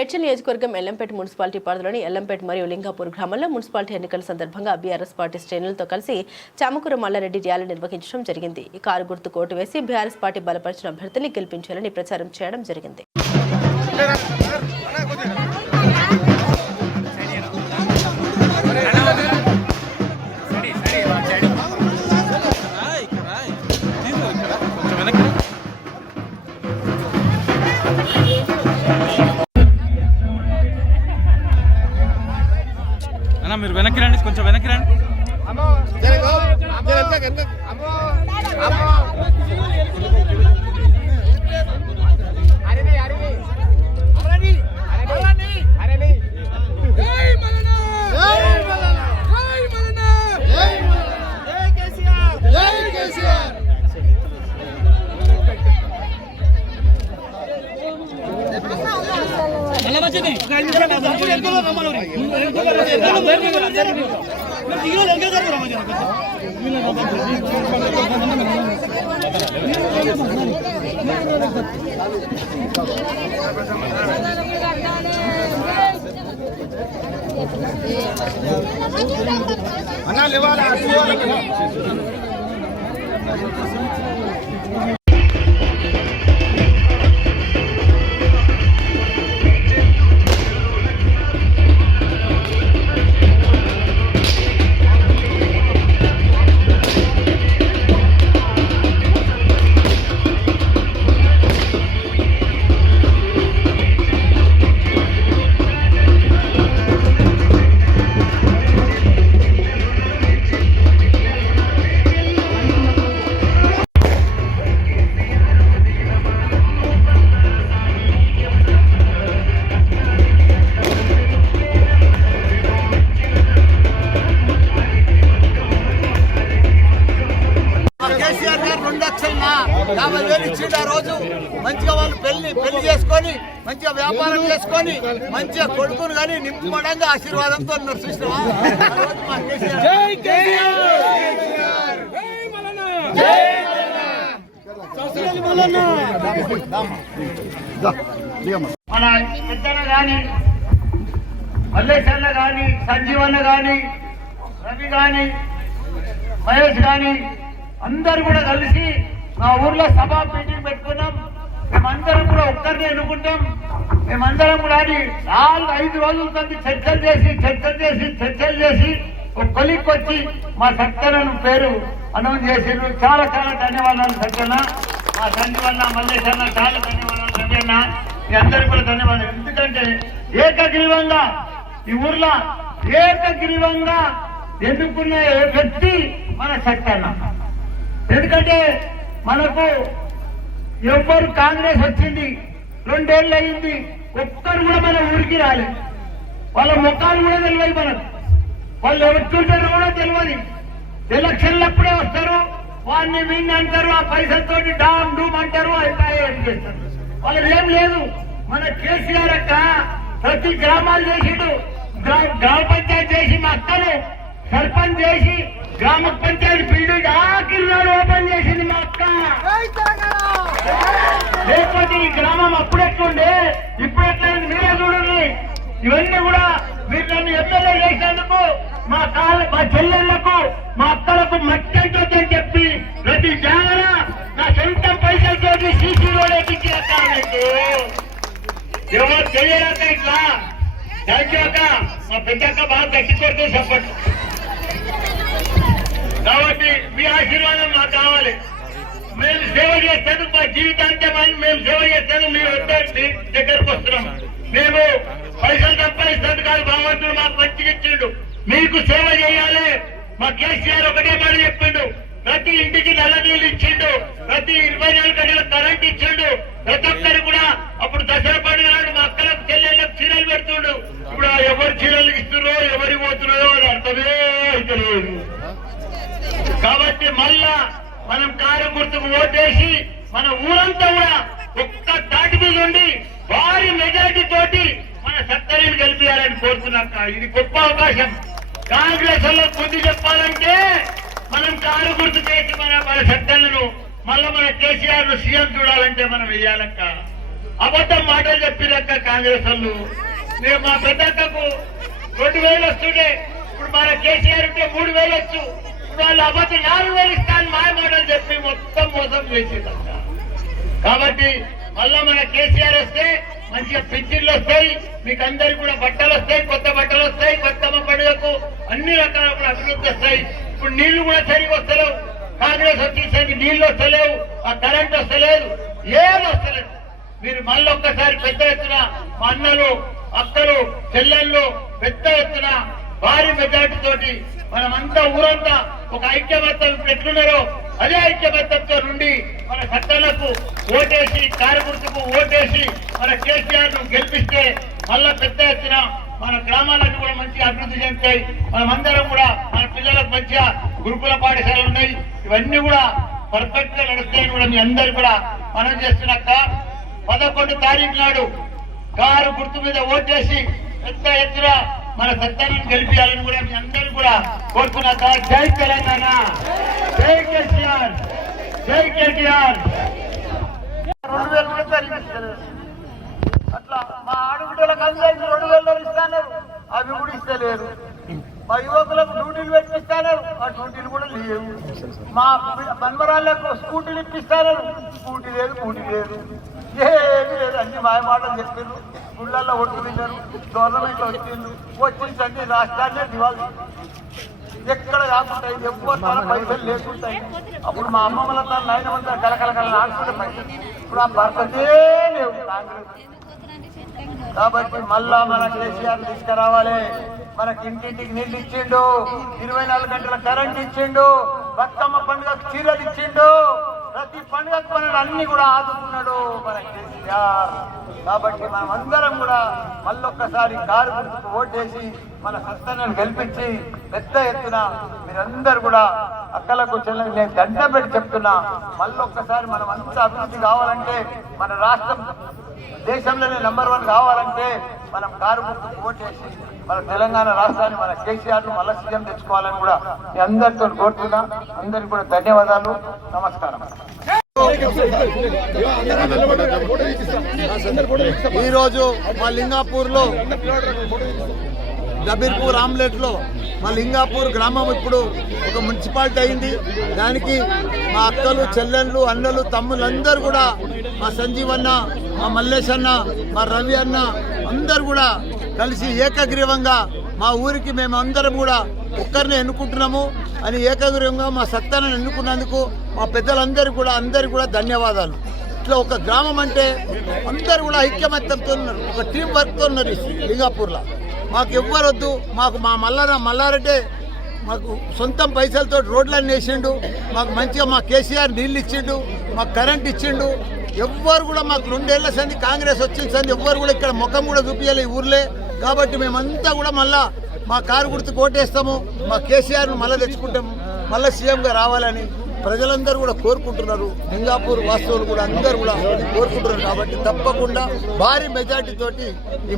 మేడ్చల్ నియోజకవర్గం ఎల్లంపేట మున్సిపాలిటీ పరిధిలోని ఎల్లంపేట మరియు లింగాపూర్ గ్రామాల్లో మున్సిపాలిటీ ఎన్నికల సందర్భంగా బీఆర్ఎస్ పార్టీ శ్రేణులతో కలిసి చామకూర మల్లారెడ్డి ర్యాలీ నిర్వహించడం జరిగింది. ఈ కారు గుర్తుకు ఓటు వేసి బీఆర్ఎస్ పార్టీ బలపరిచిన అభ్యర్థిని గెలిపించాలని ప్రచారం చేయడం జరిగింది. మీరు వెనక్కి రండి, కొంచెం వెనక్కి రండి. అన్నా లేవాలా ఇచ్చిండు. ఆ రోజు మంచిగా వాళ్ళు పెళ్లి చేసుకొని మంచిగా వ్యాపారం చేసుకొని మంచిగా కొడుకుని కానీ నింపడంగా ఆశీర్వాదంతో చూసినావా. మన పెద్దన్న గాని మల్లేశన్న గాని సంజీవన్న గాని రవి గాని మహేష్ గాని అందరు కూడా కలిసి మా ఊర్లో సభా మీటింగ్ పెట్టుకున్నాం. మేమందరం కూడా ఒక్కరిని ఎన్నుకుంటాం. మేమందరం కూడా 4-5 రోజుల తగ్గి చర్చలు చేసి ఒక కొలిక్కి వచ్చి మా సత్యనను పేరు అనౌన్స్ చేసిండ్రు. చాలా చాలా ధన్యవాదాలు సత్యన్న, మా సంజీవన్న, మల్లేశన్న, చాలా ధన్యవాదాలు రవియన్న, మీ అందరికీ కూడా ధన్యవాదాలు. ఎందుకంటే ఏకగ్రీవంగా ఈ ఊర్లో ఏకగ్రీవంగా ఎన్నుకున్న వ్యక్తి మన సత్యన్న. ఎందుకంటే మనకు ఎవ్వరు కాంగ్రెస్ వచ్చింది 2 ఏళ్ళు అయింది, ఒక్కరు కూడా మన ఊరికి రాలేదు. వాళ్ళ ముఖాలు కూడా తెలియదు మనకు, వాళ్ళు ఎవరుంటారో కూడా తెలియదు. ఎలక్షన్లప్పుడే వస్తారు, వాడిని వీడిని అంటారు, ఆ పైసలతో డామ్ డూమ్ అంటారు, ఏం చేస్తారు. వాళ్ళది ఏం లేదు. మన కేసీఆర్ అక్క ప్రతి గ్రామాలు చేసిండు, గ్రామ పంచాయతీ చేసి మా అక్కను సర్పంచ్ చేసి గ్రామ పంచాయతీ బిల్డింగ్ ఆఖరినాడు ఓపెన్ చేసింది మా అక్క. లేకపోతే ఈ గ్రామం అప్పుడెట్లుండే ఇప్పుడెట్లయింది మీరే చూడండి. ఇవన్నీ కూడా మీరు నన్ను ఎమ్మెల్యే చేసినందుకు మా చెల్లెళ్లకు మా అక్కలకు మట్టి అంటుందని చెప్పి ప్రతి జాగర నా సొంతం పైసలతో సీసీ రోడ్ ఎక్కించిన కారణండి ఎవరు చేయలేక ఇట్లా. థ్యాంక్ యూ అక్క, మా పెద్దక్క బాగా గట్టి కొడుతూ చెప్పండి. కాబట్టి మీ ఆశీర్వాదం మాకు కావాలి. మేము సేవ చేస్తాను, మా జీవితాంతం మేము సేవ చేస్తాను. మీ దగ్గరకు వస్తున్నాం. మేము పైసలు సంపాదిస్తాను కాదు, భగవంతుడు మాకు మంచిగా ఇచ్చిండు. మీకు సేవ చేయాలి. మా కేసీఆర్ ఒకటే మాట చెప్పిండు, ప్రతి ఇంటికి నల్ల నీళ్ళు ఇచ్చిండు, ప్రతి 24 గంటల కరెంట్ ఇచ్చిండు. ప్రతి ఒక్కరు కూడా అప్పుడు దసరా పండుగ నాడు మా అక్కలకు చెల్లెళ్ళకు చీరలు పెడుతుండు. ఇప్పుడు ఎవరు చీరలు ఇస్తున్నారో ఎవరి పోతున్నారో అది అర్థమే తెలియదు. కాబట్టి మళ్ళా మనం కారు గుర్తుకు ఓటేసి మన ఊరంతా కూడా ఒక్క తాటి మీద ఉండి భారీ మెజారిటీ తోటి మన సత్తరిని గెలిపియాలని కోరుతున్నాక. ఇది గొప్ప అవకాశం. కాంగ్రెస్ లో బుద్ధి చెప్పాలంటే మనం కారు గుర్తు చేసి మన సత్తలను మళ్ళా మన కేసీఆర్ ను సీఎం చూడాలంటే మనం వెయ్యాలక్క. అబద్ధం మాటలు చెప్పినాక కాంగ్రెస్ వాళ్ళు మేము మా పెద్దక్కకు 2000 వస్తుండే, ఇప్పుడు మన కేసీఆర్ ఉంటే 3000 వచ్చు. ఇప్పుడు వాళ్ళు అబద్ధం 4000 ఇస్తాను మాయ మాటలు చెప్పి మొత్తం మోసం చేసిందంట. కాబట్టి మళ్ళా మన కేసీఆర్ వస్తే మంచిగా పింఛన్లు వస్తాయి, మీకు అందరికి కూడా బట్టలు వస్తాయి, కొత్త బట్టలు వస్తాయి, కొత్తమ్మ పండుగకు అన్ని రకాల కూడా అభివృద్ధి వస్తాయి. ఇప్పుడు నీళ్లు కూడా సరిగా వస్తలేవు, కాంగ్రెస్ వచ్చేసరికి నీళ్లు వస్తలేవు, ఆ కరెంట్ వస్తలేదు, ఏం వస్తలేదు. మీరు మళ్ళీ ఒక్కసారి పెద్ద ఎత్తున మా అన్నలు అక్కలు చెల్లెళ్ళు పెద్ద ఎత్తున భారీ మెజార్టీ తోటి మనమంతా ఊరంతా ఒక ఐక్యమత్యం ఎట్లున్నారో అదే ఐక్యమత్యంతో నుండి మన సత్తలకు ఓటేసి కారు గుర్తుకు ఓటేసి మన కేసీఆర్ ను గెలిపిస్తే మళ్ళా పెద్ద ఎత్తున మన గ్రామాలను కూడా మంచిగా అభివృద్ధి చెందుతాయి. మనమందరం కూడా మన పిల్లలకు మంచిగా గురుకుల పాఠశాలలు ఉన్నాయి, ఇవన్నీ కూడా పర్ఫెక్ట్ గా నడుస్తాయని కూడా మీ అందరు కూడా మనం చేస్తున్నాక 11 తారీఖు నాడు కారు గుర్తు మీద ఓటేసి పెద్ద ఎత్తున మన సత్తాన్ని గెలిపించాలని కూడా మీ అందరూ కూడా కోరుకున్నాక జై తెలంగాణ, జై కేసీఆర్, జై కేటీఆర్. 2000 కూడా సరిగిస్తారు. అట్లా మా ఆడబిడ్డలకు అందరికీ 2000 ఇస్తాను, అవి కూడా ఇస్తలేరు. మా యువకులకు డ్యూటీలు పెట్టిస్తాను, ఆ డ్యూటీలు కూడా లేవు. మా మన్మరాళ్లకు స్కూటీలు ఇప్పిస్తాను, స్కూటీ లేదు, స్కూటీ లేదు, ఏమీ లేదు. అన్ని మాయ మాటలు చెప్పారు, గుళ్ళల్లో ఒట్టు తిన్నారు, గవర్నమెంట్ వచ్చిండ్రు, వచ్చి అన్ని రాష్ట్రాలే దివాలి. ఎక్కడ కాకుంటాయి, ఎవరు పైసలు లేకుంటాయి. అప్పుడు మా అమ్మమ్మల తన నాయనమంతా కలకల ఆడుకుంటే పైసలు, ఇప్పుడు ఆ పర్పసే లేవు కాంగ్రెస్. కాబట్టి మళ్ళా మన కేసీఆర్ తీసుకురావాలి. మనకి ఇంటింటికి నీళ్ళు ఇచ్చిండు, 24 గంటల కరెంట్ ఇచ్చిండు, బతుకమ్మ పండుగకు చీరలు ఇచ్చిండు, ప్రతి పండుగకు మనల్ని అన్ని కూడా ఆదుకున్నాడు మన కేసీఆర్. కాబట్టి మనం అందరం కూడా మళ్ళొక్కసారి కారు గుర్తుకు ఓటేసి మన సత్తాన్ని గెలిపించి పెద్ద ఎత్తున మీరందరూ కూడా అక్కలకు చెల్లెలు నేను దండ పెట్టి చెప్తున్నా, మళ్ళొక్కసారి మనం అంతా అభివృద్ధి కావాలంటే, మన రాష్ట్రం దేశంలోనే నంబర్ 1 కావాలంటే మనం కారు గుర్తుకు ఓటేసి మన తెలంగాణ రాష్ట్రాన్ని మన కేసీఆర్ ను మళ్ళీ సీఎం తెచ్చుకోవాలని కూడా మీ అందరితో కోరుతున్నా. అందరికి కూడా ధన్యవాదాలు, నమస్కారం. ఈరోజు మా లింగాపూర్ లో జబీర్పూర్ ఆమ్లెట్ లో మా లింగాపూర్ గ్రామం ఇప్పుడు ఒక మున్సిపాలిటీ అయింది. దానికి మా అక్కలు చెల్లెళ్ళు అన్నలు తమ్ముళ్ళు అందరూ కూడా, మా సంజీవ్ అన్న, మా మల్లేష్ అన్న, మా రవి అన్న అందరు కూడా కలిసి ఏకగ్రీవంగా మా ఊరికి మేము అందరం కూడా ఒక్కరిని ఎన్నుకుంటున్నాము అని ఏకగ్రీవంగా మా సత్తాన్ని ఎన్నుకున్నందుకు మా పెద్దలందరికీ కూడా అందరికీ కూడా ధన్యవాదాలు. ఇట్లా ఒక గ్రామం అంటే అందరు కూడా ఐక్యమత్యంతో ఉన్నారు, ఒక టీం వర్క్తో ఉన్నారు లింగాపూర్లో. మాకు ఎవ్వరొద్దు, మాకు మా మల్లారెడ్డి మాకు సొంతం పైసలతో రోడ్లన్నీ వేసిండు, మాకు మంచిగా మా కేసీఆర్ నీళ్ళు ఇచ్చిండు, మాకు కరెంట్ ఇచ్చిండు. ఎవ్వరు కూడా మాకు 2 ఏళ్ల సంది కాంగ్రెస్ వచ్చింది సంది ఎవ్వరు కూడా ఇక్కడ ముఖం కూడా చూపించాలి ఈ ఊర్లే. కాబట్టి మేమంతా కూడా మళ్ళా మా కారు గుర్తుకు ఓటేస్తాము, మా కేసీఆర్ను మళ్ళీ తెచ్చుకుంటాము, మళ్ళీ సీఎంగా రావాలని ప్రజలందరూ కూడా కోరుకుంటున్నారు. లింగాపూర్ వాస్తవులు కూడా అందరూ కూడా కోరుకుంటున్నారు. కాబట్టి తప్పకుండా భారీ మెజార్టీ తోటి ఈ